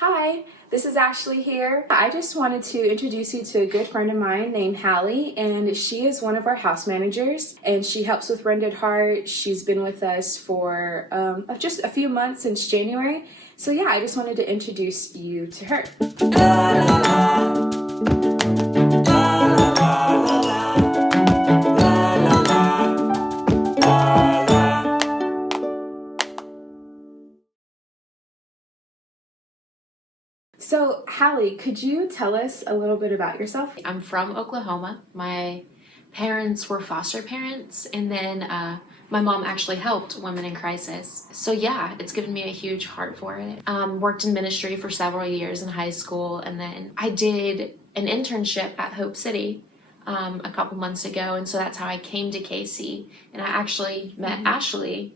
Hi, this is Ashley here. I just wanted to introduce you to a good friend of mine named Halle, and she is one of our house managers, and she helps with Rended Heart. She's been with us for just a few months since January. So yeah, I just wanted to introduce you to her. So, Halle, could you tell us a little bit about yourself? I'm from Oklahoma. My parents were foster parents, and then my mom actually helped women in crisis. So yeah, it's given me a huge heart for it. Worked in ministry for several years in high school, and then I did an internship at Hope City a couple months ago, and so that's how I came to KC. And I actually met Ashley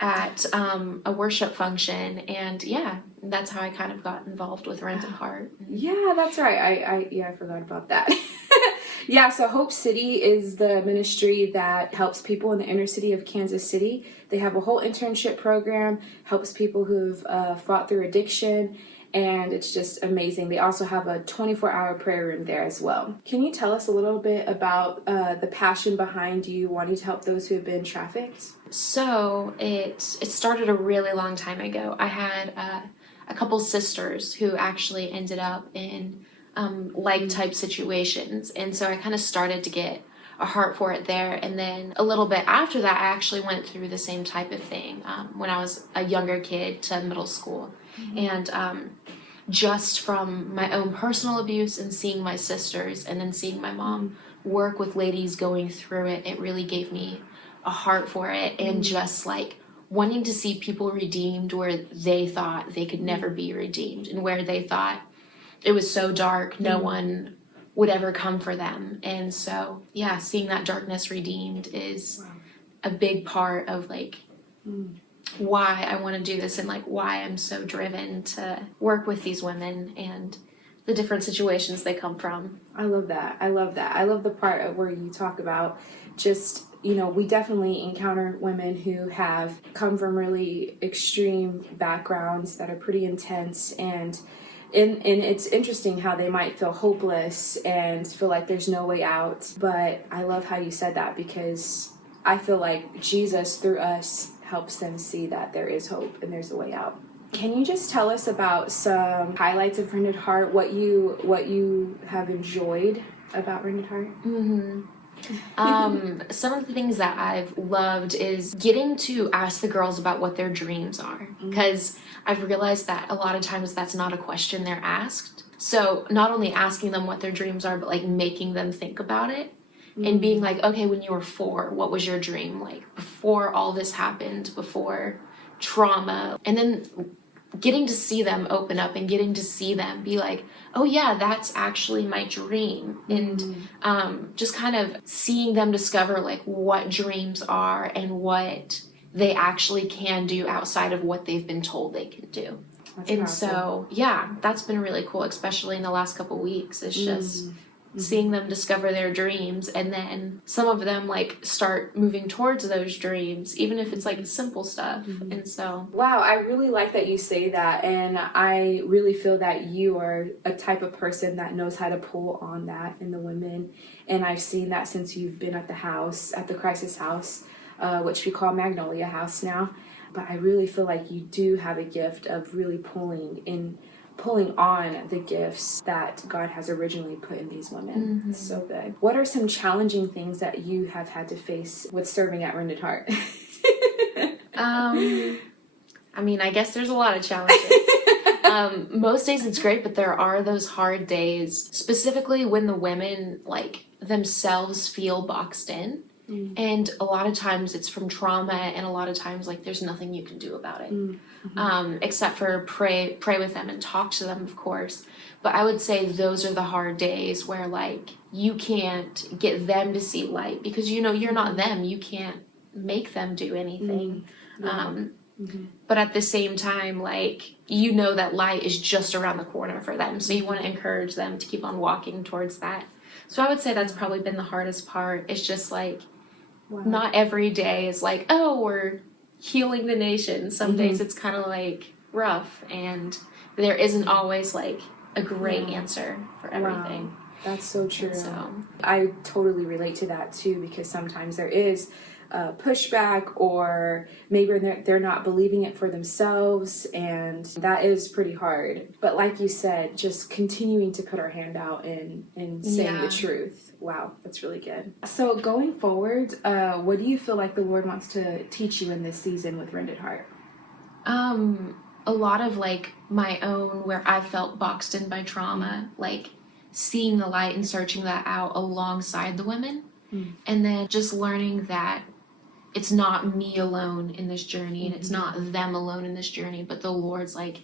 at a worship function, and yeah, that's how I kind of got involved with Rended Heart. Yeah, that's right. I forgot about that. Yeah, so Hope City is the ministry that helps people in the inner city of Kansas City. They have a whole internship program, helps people who've fought through addiction, and it's just amazing. They also have a 24-hour prayer room there as well. Can you tell us a little bit about the passion behind you wanting to help those who have been trafficked? So it started a really long time ago. I had a couple sisters who actually ended up in like-type situations, and so I kind of started to get a heart for it there. And then a little bit after that, I actually went through the same type of thing when I was a younger kid to middle school. And just from my own personal abuse and seeing my sisters and then seeing my mom work with ladies going through it, it really gave me a heart for it, and just like wanting to see people redeemed where they thought they could never be redeemed, and where they thought it was so dark no one would ever come for them. And so yeah, seeing that darkness redeemed is a big part of like why I want to do this, and like why I'm so driven to work with these women and the different situations they come from. I love that. I love the part of where you talk about just, you know, we definitely encounter women who have come from really extreme backgrounds that are pretty intense, and it's interesting how they might feel hopeless and feel like there's no way out. But I love how you said that, because I feel like Jesus through us helps them see that there is hope and there's a way out. Can you just tell us about some highlights of Rended Heart, what you have enjoyed about Rended Heart? Some of the things that I've loved is getting to ask the girls about what their dreams are, because I've realized that a lot of times that's not a question they're asked. So not only asking them what their dreams are, but like making them think about it and being like, okay, when you were 4, what was your dream? Like before all this happened, before trauma, and then getting to see them open up and getting to see them be like, oh yeah, that's actually my dream. And just kind of seeing them discover like what dreams are and what they actually can do outside of what they've been told they can do. That's and powerful. So yeah, that's been really cool, especially in the last couple weeks. It's just seeing them discover their dreams, and then some of them like start moving towards those dreams, even if it's like simple stuff. And so wow, I really like that you say that, and I really feel that you are a type of person that knows how to pull on that in the women, and I've seen that since you've been at the house, at the crisis house, which we call Magnolia House now. But I really feel like you do have a gift of really pulling on the gifts that God has originally put in these women. It's so good. What are some challenging things that you have had to face with serving at Rended Heart? I mean, I guess there's a lot of challenges. Most days it's great, but there are those hard days, specifically when the women like themselves feel boxed in. And a lot of times it's from trauma, and a lot of times like there's nothing you can do about it, except for pray with them and talk to them, of course. But I would say those are the hard days where like you can't get them to see light, because you know you're not them. You can't make them do anything. But at the same time, like, you know that light is just around the corner for them, so you want to encourage them to keep on walking towards that. So I would say that's probably been the hardest part. It's just like not every day is like, oh, we're healing the nation. Some days it's kind of like rough, and there isn't always like a great answer for everything. Wow. That's so true. And so I totally relate to that too, because sometimes there is pushback, or maybe they're not believing it for themselves, and that is pretty hard. But like you said, just continuing to put our hand out and saying the truth. Wow, that's really good. So going forward, what do you feel like the Lord wants to teach you in this season with Rended Heart? A lot of like my own, where I felt boxed in by trauma, like seeing the light and searching that out alongside the women. And then just learning that it's not me alone in this journey, and it's not them alone in this journey, but the Lord's like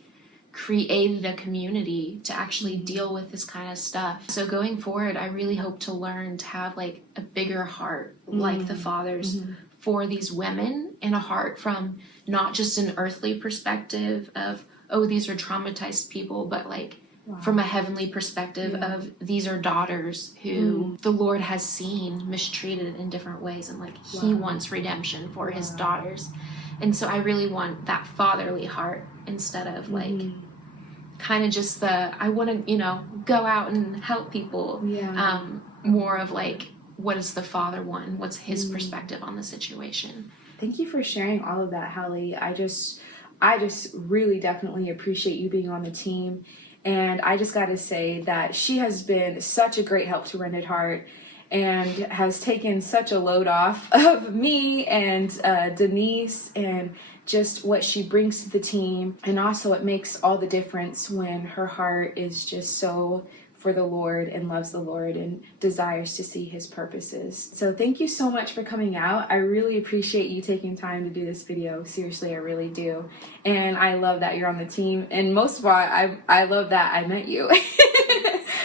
created a community to actually deal with this kind of stuff. So going forward, I really hope to learn to have like a bigger heart, like the Father's, for these women, and a heart from not just an earthly perspective of, oh, these are traumatized people, but like from a heavenly perspective of, these are daughters who the Lord has seen mistreated in different ways, and like he wants redemption for his daughters. And so I really want that fatherly heart, instead of like kind of just I want to, go out and help people. More of like, what does the Father want? What's his perspective on the situation? Thank you for sharing all of that, Halle. I just really definitely appreciate you being on the team. And I just got to say that she has been such a great help to Rended Heart, and has taken such a load off of me and Denise, and just what she brings to the team. And also it makes all the difference when her heart is just so for the Lord, and loves the Lord, and desires to see his purposes. So thank you so much for coming out. I really appreciate you taking time to do this video. Seriously, I really do. And I love that you're on the team. And most of all, I love that I met you.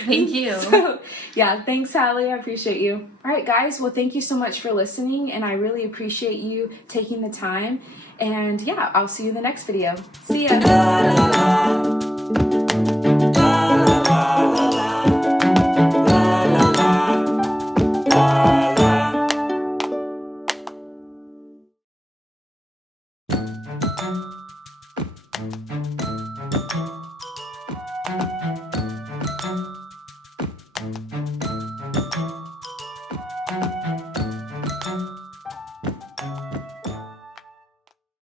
Thank you. So, yeah, thanks, Halle. I appreciate you. All right, guys. Well, thank you so much for listening, and I really appreciate you taking the time. And yeah, I'll see you in the next video. See ya.